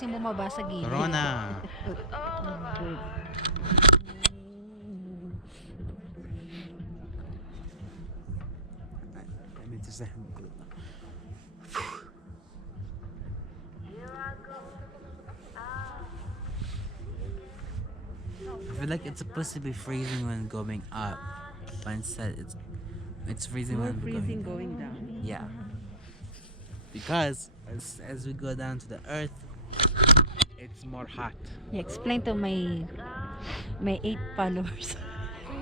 kasi bumaba sa gilid. Corona. I mean to say I feel like it's supposed to be freezing when going up, but instead it's freezing More when freezing going going down. down. Yeah, because as we go down to the earth, it's more hot. Yeah, explain to my 8 followers.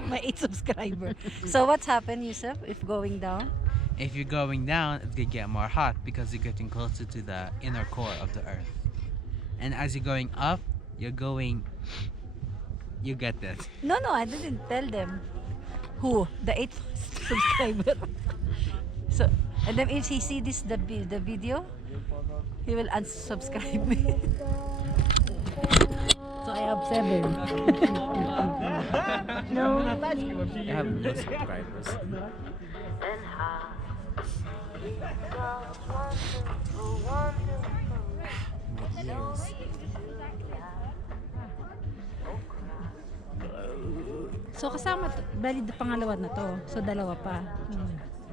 My 8 subscribers. So what's happened, Yusuf, if going down? If you're going down, it's gonna get more hot because you're getting closer to the inner core of the earth. And as you're going up, you get this. No, I didn't tell them. Who? The 8 subscriber. So, and then if he see the video, he will unsubscribe me. So I have 7. No. You have no subscribers. My ears. So kasama, bali pangalawa na to. So dalawa pa.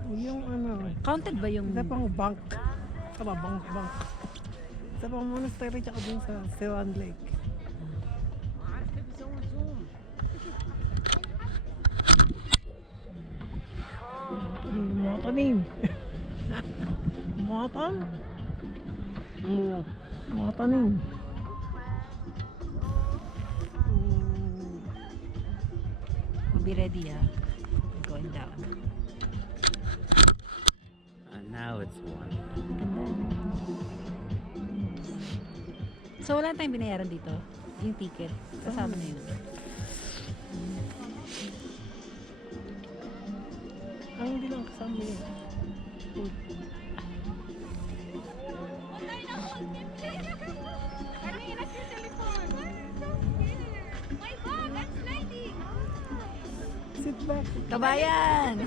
Yung ano, Counted ba yung... isa pang bank. Tama, bank. Isa pang monastery tsaka dun sa Sewan Lake. Mga tanim. Mga tan. Mga tanim. Be ready, ah. Going down. And now it's one. So wala tayong binayaran dito? Yung ticket? Kasama na yun. Ang hindi lang kasama yun. Sit back. Kabayan!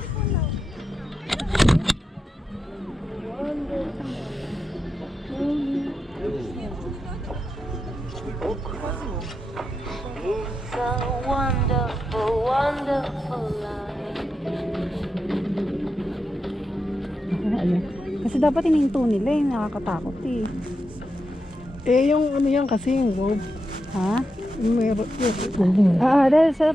It's a wonderful, wonderful life. Kasi dapat ininto nila eh. Nakakatakot eh. Eh, yung ano yan kasi yung wow. Ha? Meron. Dahil sa